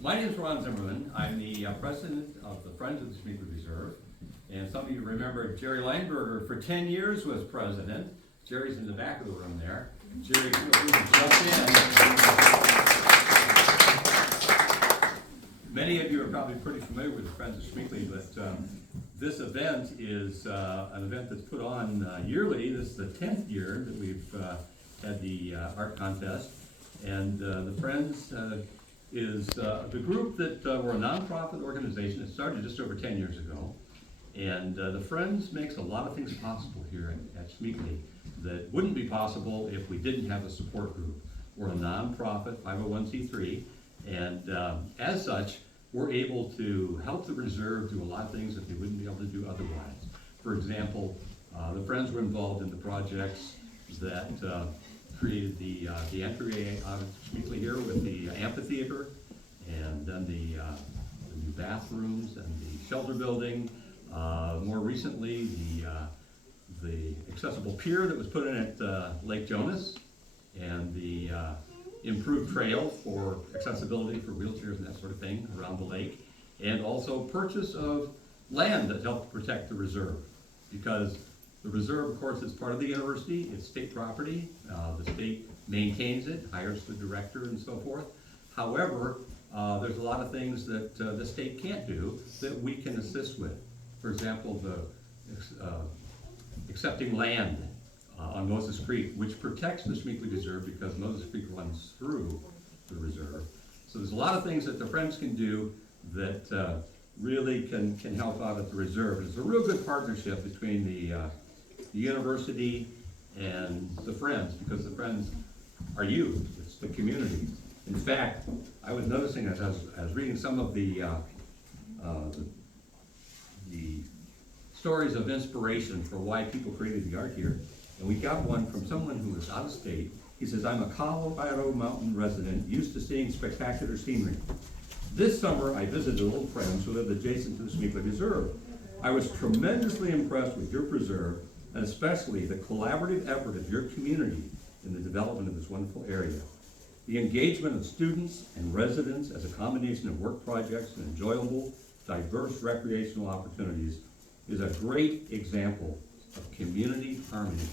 My name is Ron Zimmerman. I'm the president of the Friends of the Schmeekler Reserve. And some of you remember Jerry Langberger for 10 years was president. Jerry's in the back of the room there. Jerry, feel free to jump in. Many of you are probably pretty familiar with the Friends of Schmeekler, but this event is an event that's put on yearly. This is the 10th year that we've had the art contest. And the Friends is the group that we're a nonprofit organization. It started just over 10 years ago. And the Friends makes a lot of things possible here at Schmeekler that wouldn't be possible if we didn't have a support group. We're a nonprofit 501c3, and as such, we're able to help the Reserve do a lot of things that they wouldn't be able to do otherwise. For example, the Friends were involved in the projects that created the entryway out of Schmeekler here with the amphitheater, and then the new bathrooms and the shelter building. More recently, the accessible pier that was put in at Lake Jonas, and the improved trail for accessibility for wheelchairs and that sort of thing around the lake, and also purchase of land that helped protect the Reserve, because the Reserve, of course, is part of the university. It's state property. The state maintains it, hires the director and so forth. However, there's a lot of things that the state can't do that we can assist with. For example, the accepting land on Moses Creek, which protects the Schmeekler Reserve because Moses Creek runs through the Reserve. So there's a lot of things that the Friends can do that really can help out at the Reserve. It's a real good partnership between the university and the Friends, because the Friends are you, it's the community. In fact, I was noticing as I was reading some of the stories of inspiration for why people created the art here, and we got one from someone who was out of state. He says, "I'm a Colorado mountain resident, used to seeing spectacular scenery. This summer, I visited old friends who lived adjacent to the Schmeekler Reserve. I was tremendously impressed with your preserve, and especially the collaborative effort of your community in the development of this wonderful area. The engagement of students and residents as a combination of work projects and enjoyable, diverse recreational opportunities is a great example of community harmony."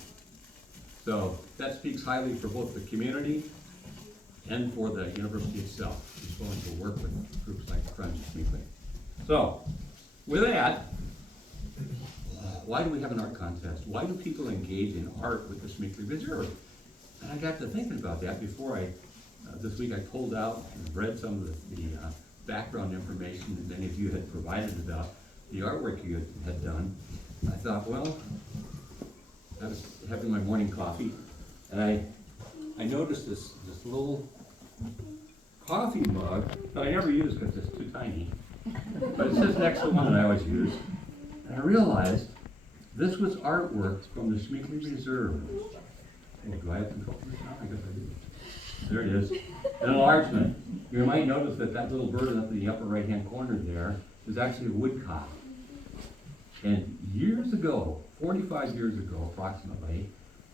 So that speaks highly for both the community and for the university itself, who's willing to work with groups like the Friends of Schmeekler. So, with that, why do we have an art contest? Why do people engage in art with the Schmeekler Reserve? And I got to thinking about that before this week I pulled out and read some of the background information that many of you had provided about the artwork you had done. I thought, well, I was having my morning coffee, and I noticed this little coffee mug that I never use because it's too tiny, but it sits next to one that I always use. And I realized this was artwork from the Schmeekler Reserve. Oh, do I have control of this now? I guess I do. There it is. An enlargement. You might notice that that little bird up in the upper right-hand corner there is actually a woodcock. And years ago, 45 years ago approximately,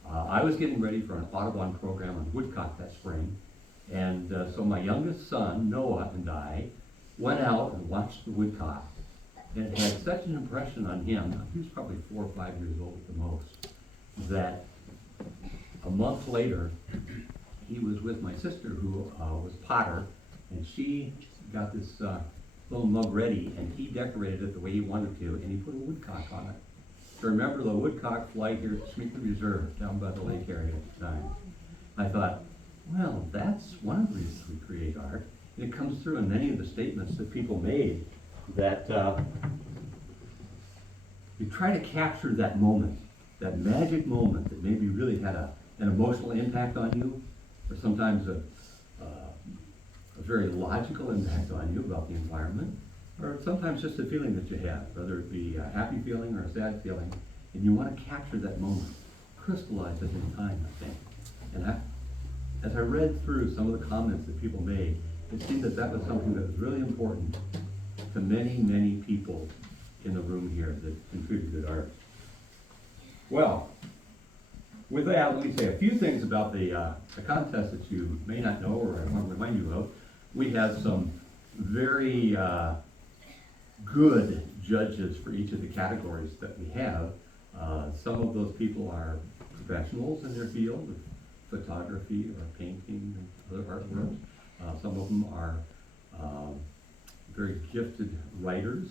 I was getting ready for an Audubon program on woodcock that spring. And so my youngest son, Noah, and I went out and watched the woodcock. And it had such an impression on him, he was probably 4 or 5 years old at the most, that a month later, he was with my sister who was Potter, and she got this little mug ready, and he decorated it the way he wanted to, and he put a woodcock on it to remember the woodcock flight here at Schmeekler Reserve down by the lake area at the time. I thought, well, that's one of the reasons we create art. And it comes through in many of the statements that people made that you try to capture that moment, that magic moment that maybe really had an emotional impact on you, or sometimes a very logical impact on you about the environment, or sometimes just a feeling that you have, whether it be a happy feeling or a sad feeling, and you want to capture that moment, crystallize it in time, I think. And as I read through some of the comments that people made, it seemed that that was something that was really important to many, many people in the room here that contributed art. Well, with that, let me say a few things about the contest that you may not know or I want to remind you of. We have some very good judges for each of the categories that we have. Some of those people are professionals in their field of photography or painting and other artworks. Some of them are very gifted writers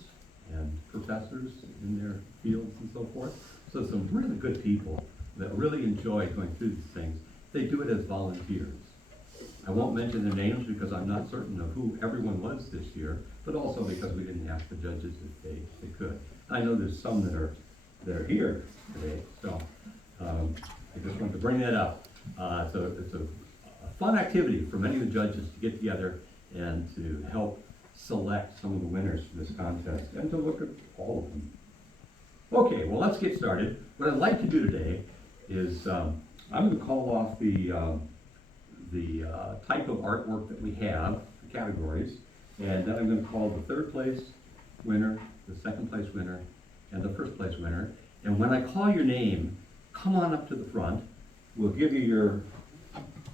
and professors in their fields and so forth. So some really good people that really enjoy going through these things. They do it as volunteers. I won't mention their names because I'm not certain of who everyone was this year, but also because we didn't ask the judges if they could. I know there's some that are here today, so I just wanted to bring that up. So it's a fun activity for many of the judges to get together and to help select some of the winners for this contest and to look at all of them. Okay, well, let's get started. What I'd like to do today is I'm going to call off the type of artwork that we have, the categories, and then I'm going to call the third place winner, the second place winner, and the first place winner. And when I call your name, come on up to the front. We'll give you your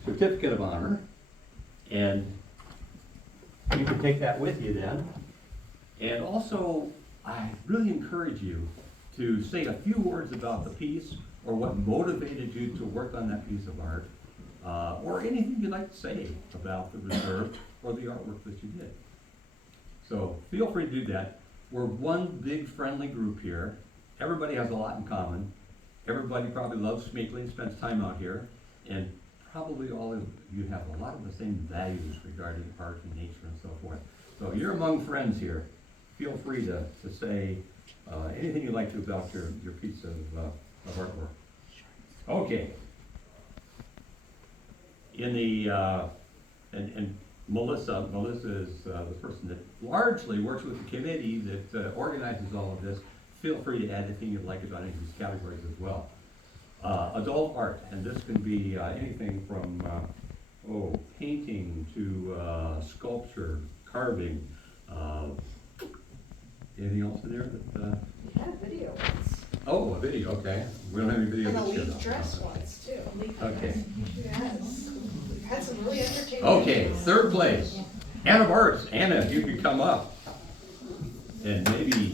certificate of honor, and you can take that with you then. And also, I really encourage you to say a few words about the piece or what motivated you to work on that piece of art, or anything you'd like to say about the reserve or the artwork that you did. So feel free to do that. We're one big friendly group here. Everybody has a lot in common. Everybody probably loves Schmeekley and spends time out here, and probably all of you have a lot of the same values regarding art and nature and so forth. So you're among friends here. Feel free to say anything you'd like to about your piece of artwork. Okay. In the, and Melissa is the person that largely works with the committee that organizes all of this. Feel free to add anything you'd like about any of these categories as well. Adult art, and this can be anything from painting to sculpture, carving. Anything else in there that? We had a video once. Oh, a video, okay. We don't have any video And a this year. leaf dress once too. Okay. Yes. We've had some really entertaining. Okay, videos. third place. Anna of Arts. Anna, if you could come up. And maybe.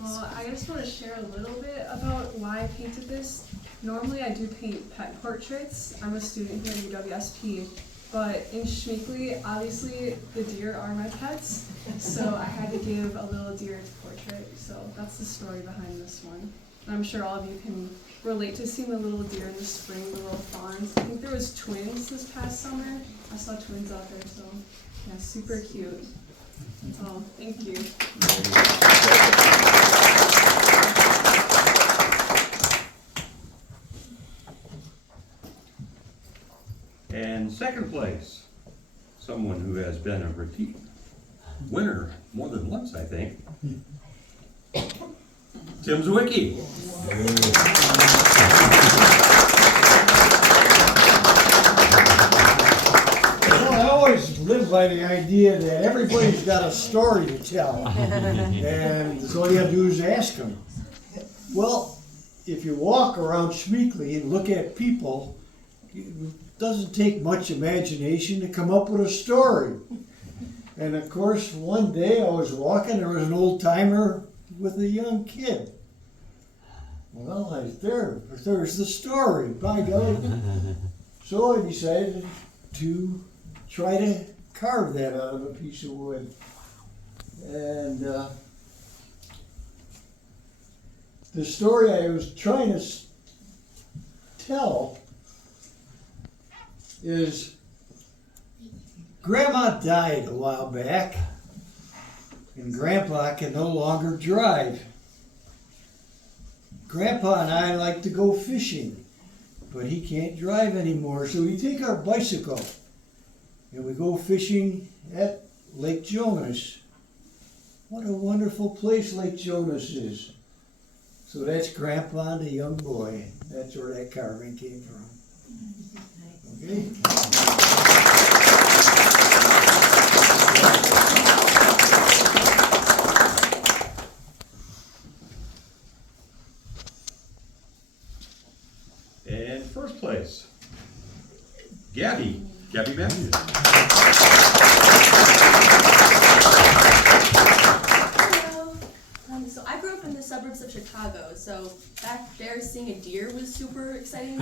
Well, I just want to share a little bit about why I painted this. Normally I do paint pet portraits. I'm a student here at UWSP. But in Schmeekley, obviously the deer are my pets, so I had to give a little deer portrait. So that's the story behind this one. And I'm sure all of you can relate to seeing the little deer in the spring, the little fawns. I think there was twins this past summer. I saw twins out there, so yeah, super cute. That's all. Thank you. And second place, someone who has been a repeat winner more than once, I think. Tim Zwicky. Well, I always live by the idea that everybody's got a story to tell, and so all you have to do is ask them. Well, if you walk around Schmeekley and look at people, it doesn't take much imagination to come up with a story. And of course, one day I was walking, there was an old timer with a young kid. Well, there's the story, by golly. So I decided to try to carve that out of a piece of wood. And the story I was trying to tell is Grandma died a while back, and Grandpa can no longer drive. Grandpa and I like to go fishing, but he can't drive anymore, so we take our bicycle and we go fishing at Lake Jonas. What a wonderful place Lake Jonas is. So that's Grandpa and the young boy. That's where that carving came from. Okay? And first place, Gabby Matthews. Hello. So I grew up in the suburbs of Chicago, so back there seeing a deer was super exciting.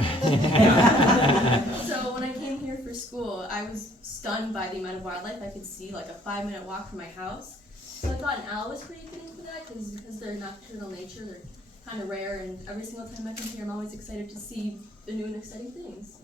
So when I came here for school, I was stunned by the amount of wildlife I could see, like a 5-minute walk from my house. So I thought an owl was pretty fitting for that, because they're nocturnal nature, they're kind of rare, and every single time I come here, I'm always excited to see the new and exciting things.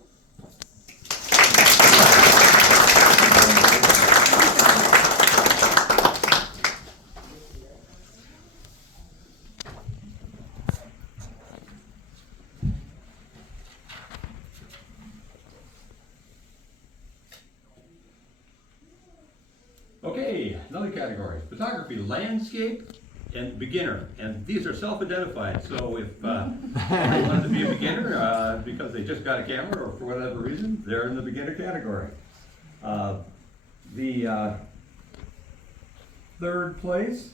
Okay, another category, photography, landscape, and beginner. And these are self-identified, so if they wanted to be a beginner because they just got a camera or for whatever reason, they're in the beginner category. The third place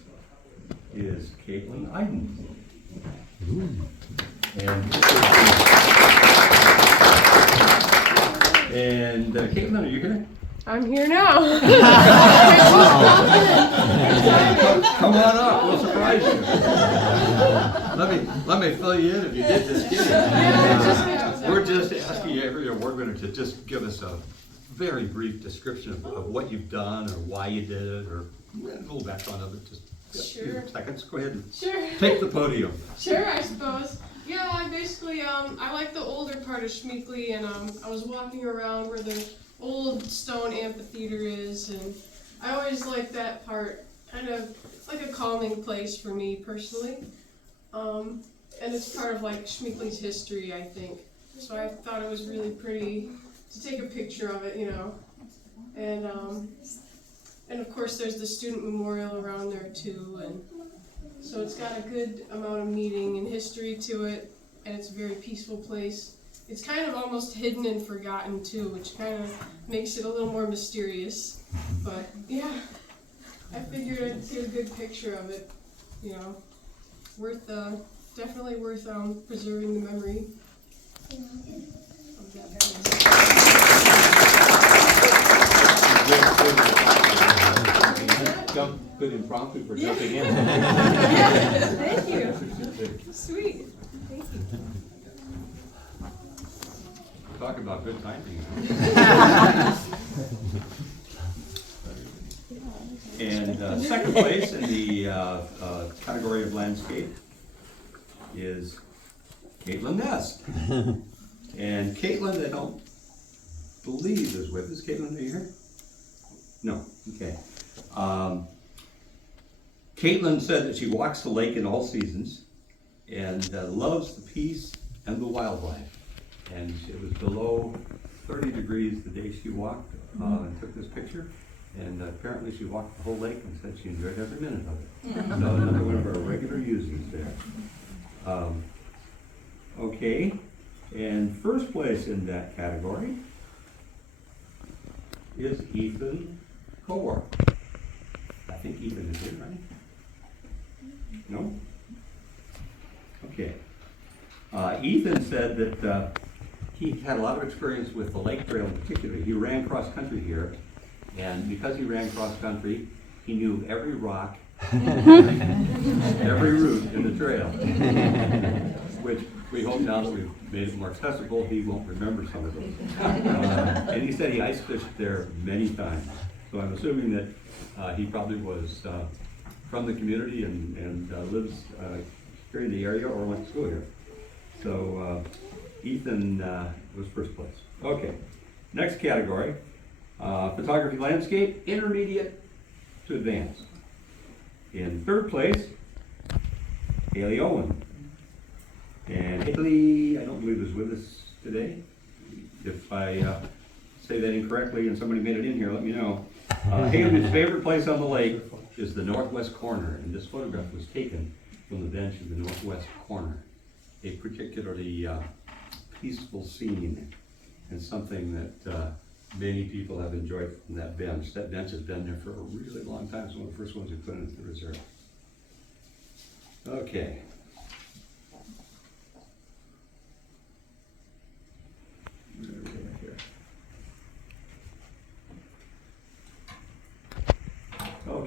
is Caitlin Iden. And Caitlin, are you here? I'm here now. Come on up, we'll surprise you. Let me fill you in if you did this. We're just asking every award winner to just give us a very brief description of what you've done or why you did it or a little background of it. Just a few seconds. Go ahead and Sure. take the podium. Sure, I suppose. Yeah, I basically, I like the older part of Schmeekly, and I was walking around where the old stone amphitheater is, and I always like that part. Kind of, it's like a calming place for me personally. And it's part of like Schmeekly's history, I think. So I thought it was really pretty to take a picture of it, you know. And of course there's the student memorial around there too, and so it's got a good amount of meaning and history to it, and it's a very peaceful place. It's kind of almost hidden and forgotten too, which kind of makes it a little more mysterious. But yeah, I figured I'd get a good picture of it, you know. Definitely worth preserving the memory of that place. Good impromptu for jumping in. Thank you. Sweet. Thank you. Talk about good timing. And second place in the category of landscape is Caitlin Nest. And Caitlin, I don't believe is with us. Caitlin, are you here? No, okay. Caitlin said that she walks the lake in all seasons and loves the peace and the wildlife. And it was below 30 degrees the day she walked and took this picture. And apparently she walked the whole lake and said she enjoyed every minute of it. So another one of our regular users there. Okay, and first place in that category is Ethan Kowar. I think Ethan is here, right? No? Okay. Ethan said that he had a lot of experience with the lake trail in particular. He ran cross country here, and because he ran cross country, he knew every rock, every route in the trail. Which we hope now that we've made it more accessible, he won't remember some of those. And he said he ice fished there many times. So I'm assuming that he probably was from the community and lives here in the area or went to school here. So Ethan was first place. Okay, next category, photography landscape, intermediate to advanced. In third place, Haley Owen. And Haley, I don't believe is with us today. If I say that incorrectly and somebody made it in here, let me know. Haley's favorite place on the lake is the northwest corner, and this photograph was taken from the bench in the northwest corner. A particularly peaceful scene and something that many people have enjoyed from that bench. That bench has been there for a really long time. It's one of the first ones we put into the reserve. Okay.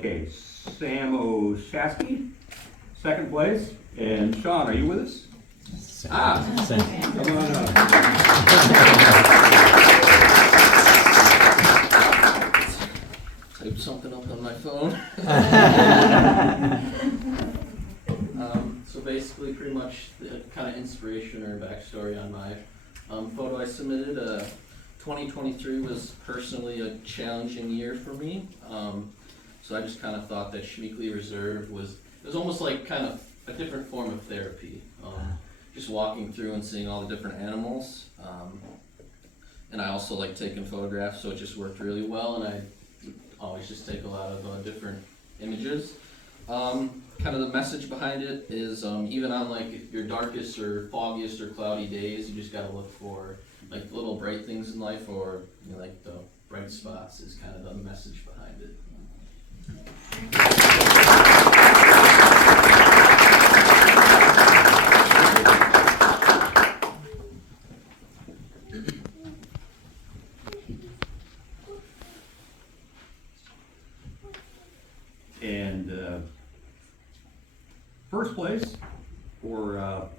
Okay, Sam Oshasky, second place. And Sean, are you with us? Ah, come on up. Type something up on my phone. So basically, pretty much the kind of inspiration or backstory on my photo I submitted. 2023 was personally a challenging year for me. So I just kind of thought that Schmeekley Reserve was almost like kind of a different form of therapy. Just walking through and seeing all the different animals. And I also like taking photographs, so it just worked really well. And I always just take a lot of different images. Kind of the message behind it is even on like your darkest or foggiest or cloudy days, you just gotta look for like little bright things in life, or you know, like the bright spots is kind of the message behind it. And first place for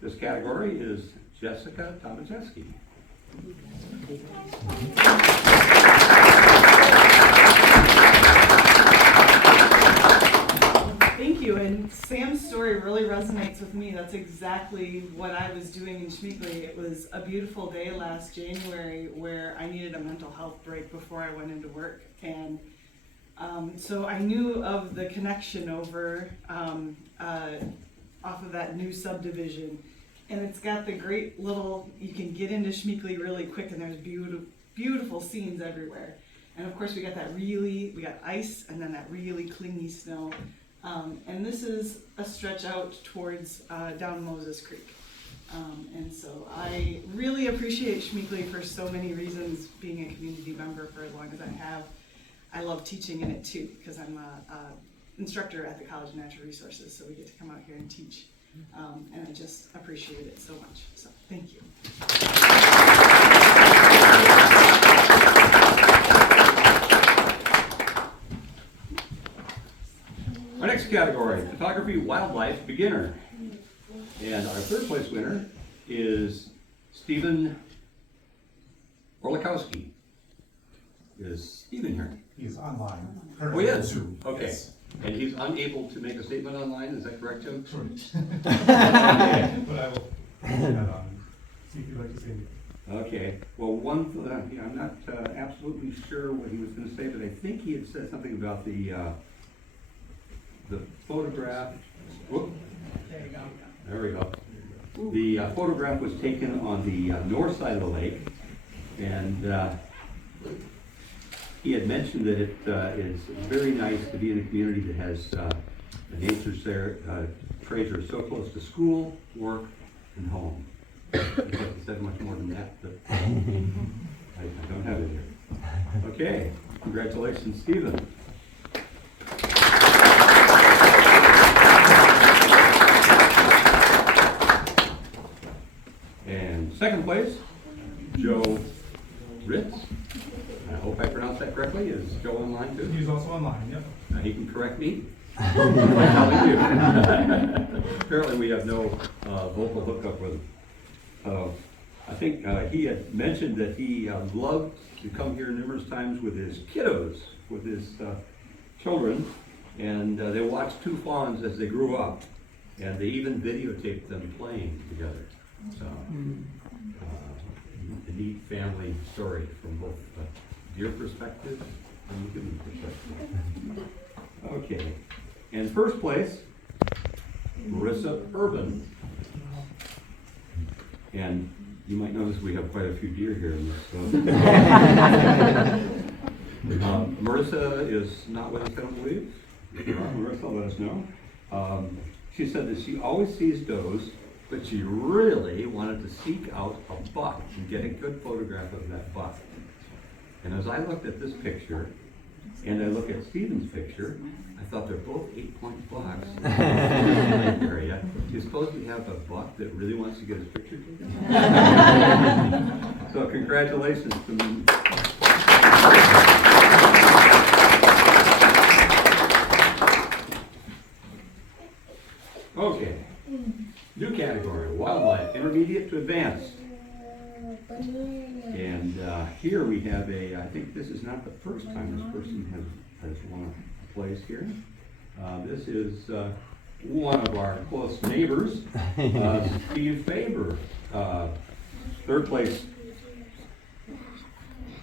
this category is Jessica Tomacheski. Thank you, and Sam's story really resonates with me. That's exactly what I was doing in Schmeekley. It was a beautiful day last January where I needed a mental health break before I went into work, and so I knew of the connection over off of that new subdivision, and it's got the great little, you can get into Schmeekley really quick, and there's beautiful scenes everywhere. And of course we got ice and then that really clingy snow. And this is a stretch out towards down Moses Creek. And so I really appreciate Schmeekley for so many reasons, being a community member for as long as I have. I love teaching in it too, because I'm an instructor at the College of Natural Resources, so we get to come out here and teach. And I just appreciate it so much. So thank you. Our next category, photography wildlife beginner. And our third place winner is Stephen Orlikowski. Is Stephen here? He's online. Oh, he is? Zoom. Okay. Yes. And he's unable to make a statement online, is that correct, Tim? Correct. Okay. But I will add on. See if you'd like to say anything. Okay, well, I'm not absolutely sure what he was gonna say, but I think he had said something about the photograph. Whoop. There you go. There we go. The photograph was taken on the north side of the lake, and he had mentioned that it is very nice to be in a community that has the nature's there, trails are so close to school, work, and home. I could have said much more than that, but I don't have it here. Okay, congratulations, Stephen. And second place, Joe Ritz. I hope I pronounced that correctly. Is Joe online too? He's also online, yep. He can correct me. Apparently we have no vocal hookup with him. I think he had mentioned that he loved to come here numerous times with his kiddos, with his children, and they watched two fawns as they grew up, and they even videotaped them playing together. So, a neat family story from both a deer perspective and a human perspective. Okay, and first place, Marissa Urban. And you might notice we have quite a few deer here in this. Marissa is not with us, I don't believe. Marissa, let us know. She said that she always sees does, but she really wanted to seek out a buck and get a good photograph of that buck. And as I looked at this picture, and I look at Stephen's picture, I thought they're both 8-point bucks in the area. Do you suppose we have a buck that really wants to get his picture taken? So congratulations to me. intermediate to advanced. And here we have I think this is not the first time this person has won a place here. This is one of our close neighbors, Steve Faber, third place.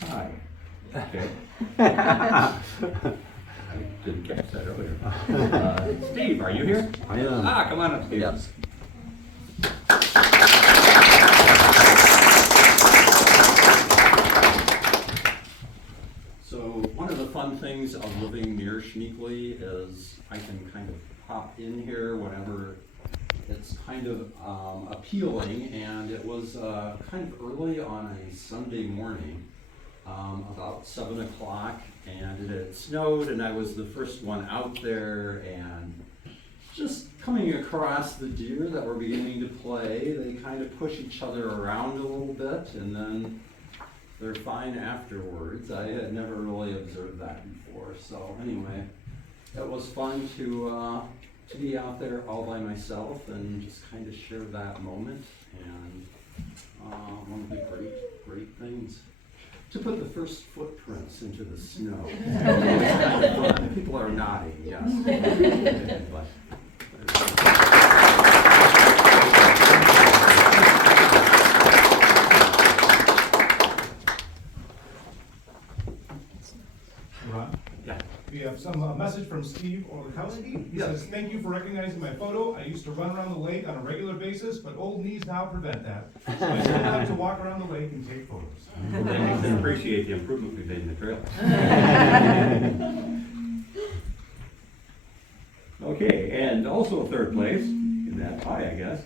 Hi. Okay. I didn't catch that earlier. Steve, are you here? I am. Come on up, Steve. Yes. So one of the fun things of living near Schneekly is I can kind of pop in here whenever it's kind of appealing, and it was kind of early on a Sunday morning, about 7 o'clock, and it had snowed, and I was the first one out there, and just coming across the deer that were beginning to play. They kind of push each other around a little bit, and then they're fine afterwards. I had never really observed that before, so anyway, it was fun to be out there all by myself and just kind of share that moment. And one of the great things, to put the first footprints into the snow. People are nodding, yes. But, Ron? yeah. We have a message from Steve Orlikowski. He Yes. says, "Thank you for recognizing my photo. I used to run around the lake on a regular basis, but old knees now prevent that. So I still like to walk around the lake and take photos." I appreciate the improvement we've made in the trail. Okay, and also third place in that tie, I guess,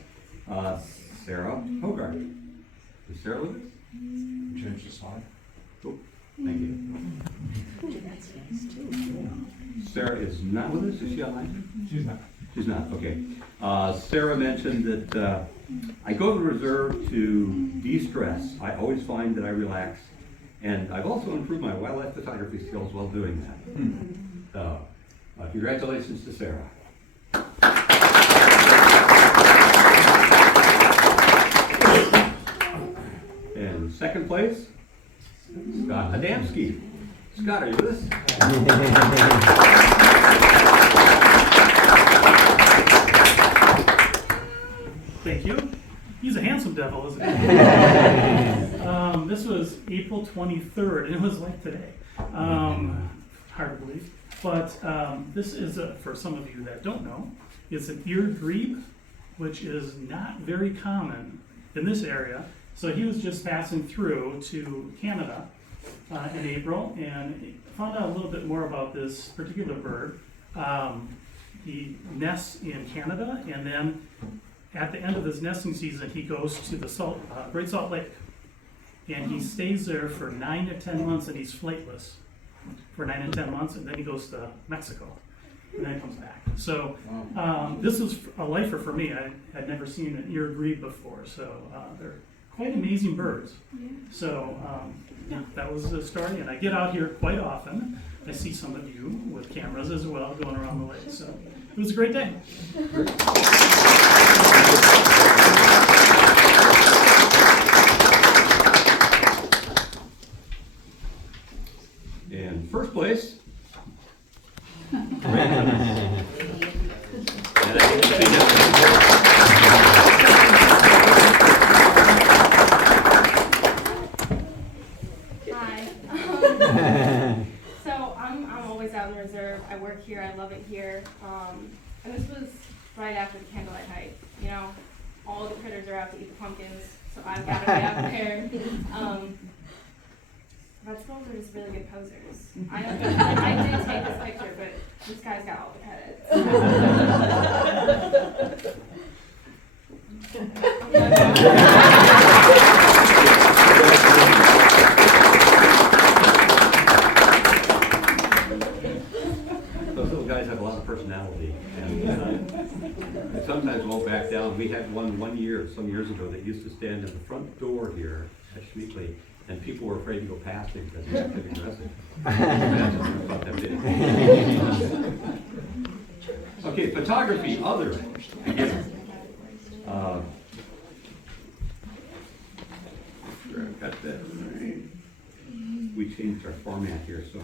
Sarah Hogarth. Is Sarah with us? Change the slide. Oh, thank you. Sarah is not with us, is she online? She's not. She's not, okay. Sarah mentioned that I go to the reserve to de-stress. I always find that I relax, and I've also improved my wildlife photography skills while doing that. Congratulations to Sarah. And second place, Scott Adamski. Scott, are you with us? Thank you. He's a handsome devil, isn't he? This was April 23rd, and it was like today. Hard to believe. But this is, for some of you that don't know, it's an ear grebe, which is not very common in this area. So he was just passing through to Canada in April and found out a little bit more about this particular bird. He nests in Canada, and then at the end of his nesting season, he goes to the Great Salt Lake, and he stays there for 9 to 10 months, and he's flightless for 9 to 10 months, and then he goes to Mexico, and then comes back. So this was a lifer for me. I had never seen an ear grebe before, so they're quite amazing birds. So yeah, that was the story, and I get out here quite often. I see some of you with cameras as well going around the lake, so it was a great day. And first place. And I can see that. Hi. So I'm always out in the reserve. I work here. I love it here. And this was right after the candlelight hike. You know, all the critters are out to eat the pumpkins, so I've got to be out there. Red skulls are just really good posers. I did take this picture, but this guy's got all the credit. Those little guys have a lot of personality, and sometimes won't back down. We had one year, some years ago, that used to stand at the front door here at Schmeekley, and people were afraid to go past him because he was too aggressive. Imagine about that big. Okay, photography, other, again. got that. All right. We changed our format here, so.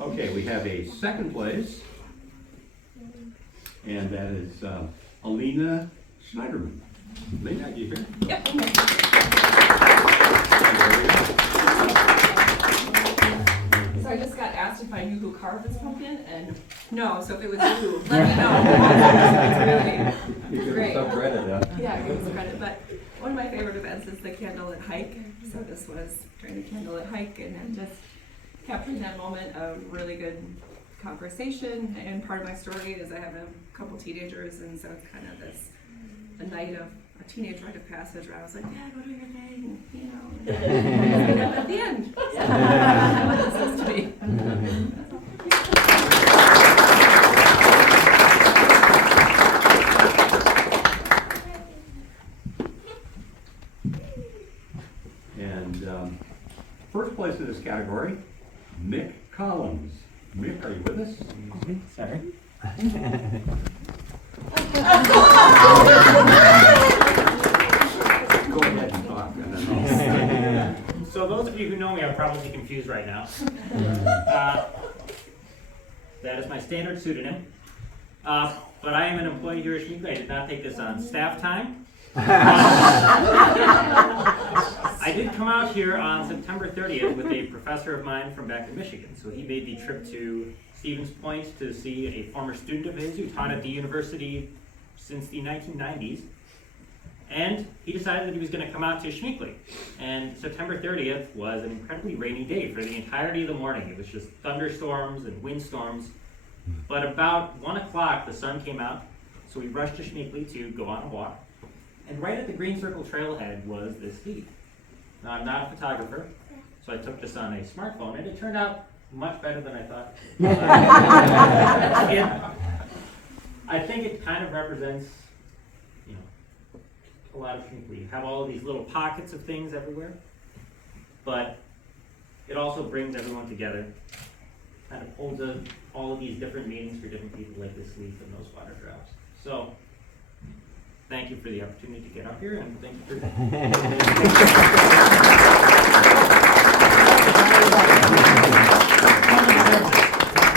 Okay, we have a second place, and that is Alina Schneiderman. Alina, you here? Yep. So I just got asked if I knew who carved this pumpkin, and no, so if it was you, let me know. It's really great. Some credit, huh? Yeah, give us credit, but one of my favorite events is the candlelit hike. So this was during the candlelit hike, and then just capturing that moment of really good conversation. And part of my story is I have a couple teenagers, and so it's kind of this, a night of, a teenage rite of passage where I was like, yeah, go do your thing, you know. And at the end, what this is to me. And first place in this category, Mick Collins. Mick, are you with us? Sorry. Go ahead and talk. And then So those of you who know me are probably confused right now. That is my standard pseudonym. But I am an employee here at Schmeekly. I did not take this on staff time. I did come out here on September 30th with a professor of mine from back in Michigan. So he made the trip to Stevens Point to see a former student of his who taught at the university since the 1990s. And he decided that he was going to come out to Schmeekly. And September 30th was an incredibly rainy day for the entirety of the morning. It was just thunderstorms and windstorms. But about 1 o'clock, the sun came out. So we rushed to Schmeekly to go on a walk. And right at the Green Circle trailhead was this heath. Now, I'm not a photographer, so I took this on a smartphone, and it turned out much better than I thought. I think it kind of represents, you know, a lot of Schmeekly. You have all of these little pockets of things everywhere, but it also brings everyone together. Kind of holds all of these different meanings for different people, like this leaf and those water drops. So, thank you for the opportunity to get up here, and thank you for.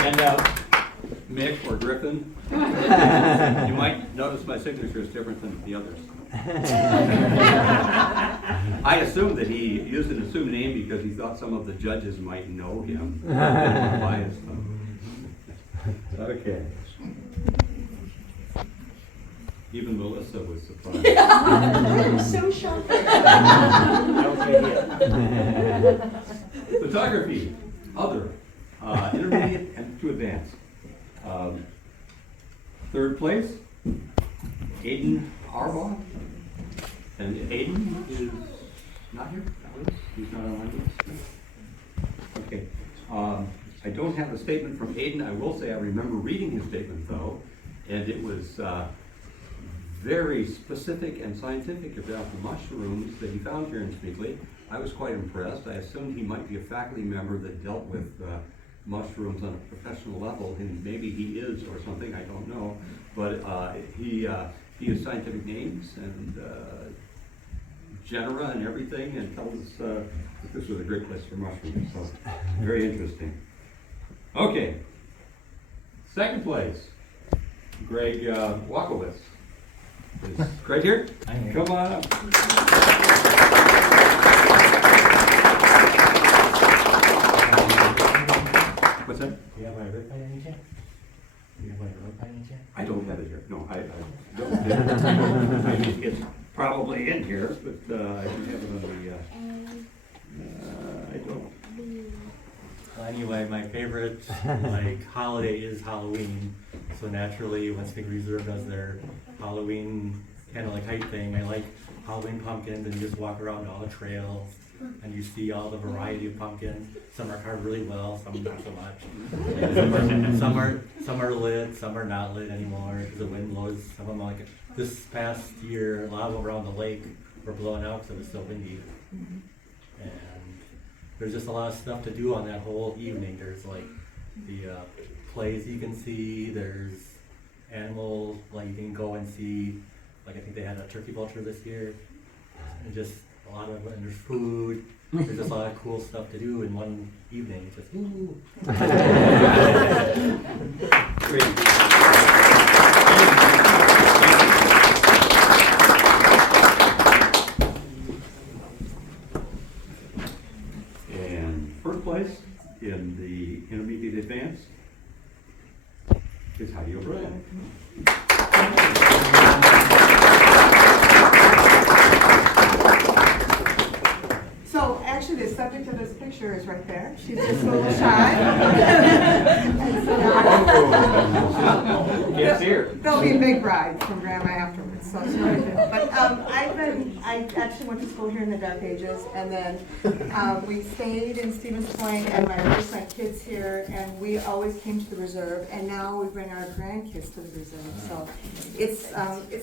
And Mick or Griffin, you might notice my signature is different than the others. I assumed that he used an assumed name because he thought some of the judges might know him. Biased. Okay. Even Melissa was surprised. I'm so shocked. Photography, other, intermediate and to advanced. Third place, Aiden Arbaugh. And Aiden is not here? He's not on my list. Okay. I don't have a statement from Aiden. I will say I remember reading his statement though, and it was very specific and scientific about the mushrooms that he found here in Schmeekly. I was quite impressed. I assumed he might be a faculty member that dealt with mushrooms on a professional level, and maybe he is or something, I don't know. But he used scientific names and genera and everything, and tells us that this was a great place for mushrooms. So very interesting. Okay, second place, Greg Wakowitz. Is Greg here? I'm here. Come on up. What's that? Do you have my rope by any chance? Do you have my rope by any chance? I don't have it here. No, I don't. I think it's probably in here, but I don't have it on the. I don't. Well, anyway, my favorite holiday is Halloween. So naturally, when Schmeekly Reserve does their Halloween candlelight hike thing, I like Halloween pumpkins, and you just walk around all the trails and you see all the variety of pumpkins. Some are carved really well, some not so much. Some are lit, some are not lit anymore because the wind blows. Some of them, like this past year, a lot of them around the lake were blowing out because it was so windy. And there's just a lot of stuff to do on that whole evening. There's like the plays you can see, there's animals, like you can go and see, like I think they had a turkey vulture this year. and just a lot of, and there's food. There's just a lot of cool stuff to do in one evening. Just ooh. And first place in the intermediate advance is Heidi O'Brien. So actually, the subject of this picture is right there. She's just a little shy. And so Can't see her. there'll be a big ride from Grandma afterwards. So it's really good. But I actually went to school here in the Dark Ages, and then we stayed in Stevens Point, and I raised my kids here, and we always came to the reserve, and now we bring our grandkids to the reserve. So it's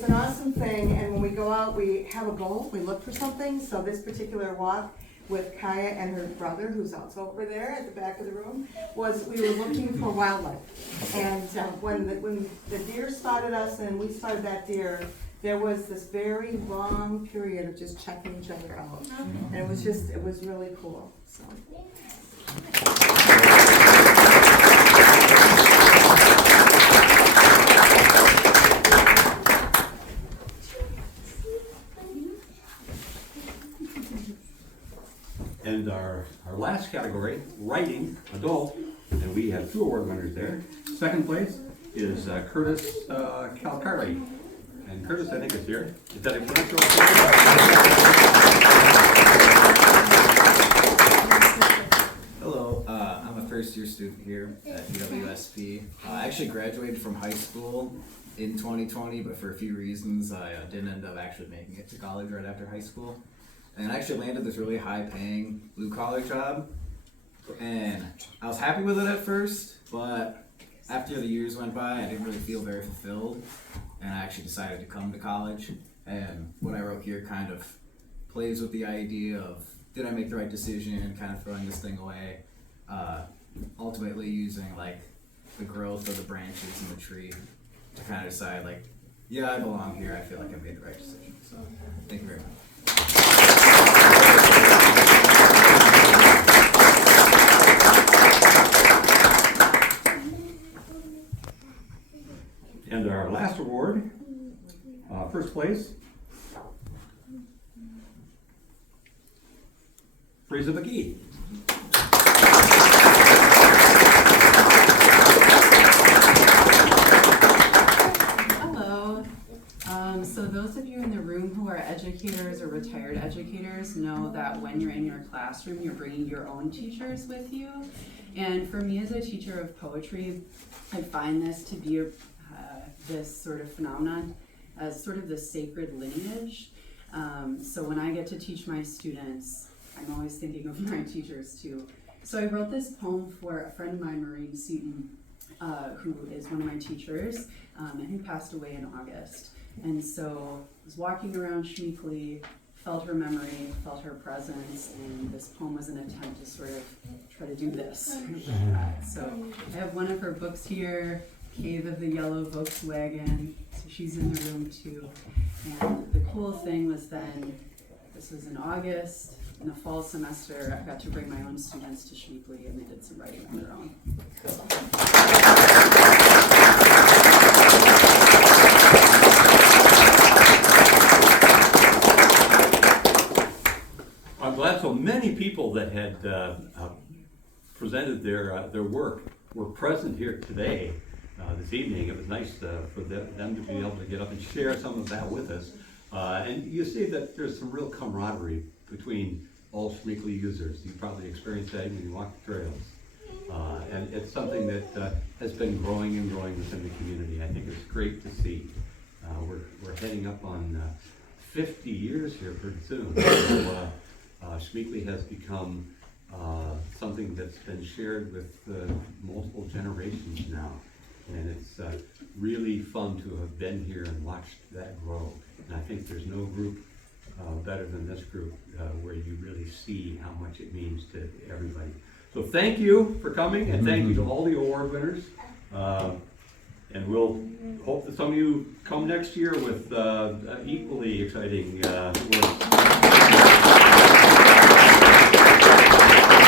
an awesome thing, and when we go out, we have a goal. We look for something. So this particular walk with Kaya and her brother, who's also over there at the back of the room, was we were looking for wildlife. And when the deer spotted us and we spotted that deer, there was this very long period of just checking each other out. And it was really cool. So. And our last category, writing, adult, and we have 2 award winners there. Second place is Curtis Calcari. And Curtis, I think, is here. Is that a pronunciation? Hello, I'm a first-year student here at UWSP. I actually graduated from high school in 2020, but for a few reasons, I didn't end up actually making it to college right after high school. And I actually landed this really high-paying blue-collar job, and I was happy with it at first, but after the years went by, I didn't really feel very fulfilled, and I actually decided to come to college. And what I wrote here kind of plays with the idea of, did I make the right decision, kind of throwing this thing away, ultimately using like the growth of the branches in the tree to kind of decide like, yeah, I belong here, I feel like I made the right decision. So, thank you very much. And our last award, first place, Frieza McGee. Hello. So those of you in the room who are educators or retired educators know that when you're in your classroom, you're bringing your own teachers with you. And for me as a teacher of poetry, I find this to be this sort of phenomenon as sort of the sacred lineage. So when I get to teach my students, I'm always thinking of my teachers too. So I wrote this poem for a friend of mine, Maureen Seaton, who is one of my teachers, and who passed away in August. And so I was walking around Schmeekly, felt her memory, felt her presence, and this poem was an attempt to sort of try to do this. So I have one of her books here, Cave of the Yellow Volkswagen, so she's in the room too. And the cool thing was then, this was in August, in the fall semester, I got to bring my own students to Schmeekly and they did some writing on their own. I'm glad so many people that had presented their work were present here today, this evening. It was nice for them to be able to get up and share some of that with us. And you see that there's some real camaraderie between all Schmeekly users. You probably experienced that when you walk the trails. And it's something that has been growing and growing within the community. I think it's great to see. We're heading up on 50 years here pretty soon. So, Schmeekly has become something that's been shared with multiple generations now. And it's really fun to have been here and watched that grow. And I think there's no group better than this group where you really see how much it means to everybody. So thank you for coming, and thank you to all the award winners. And we'll hope that some of you come next year with equally exciting work.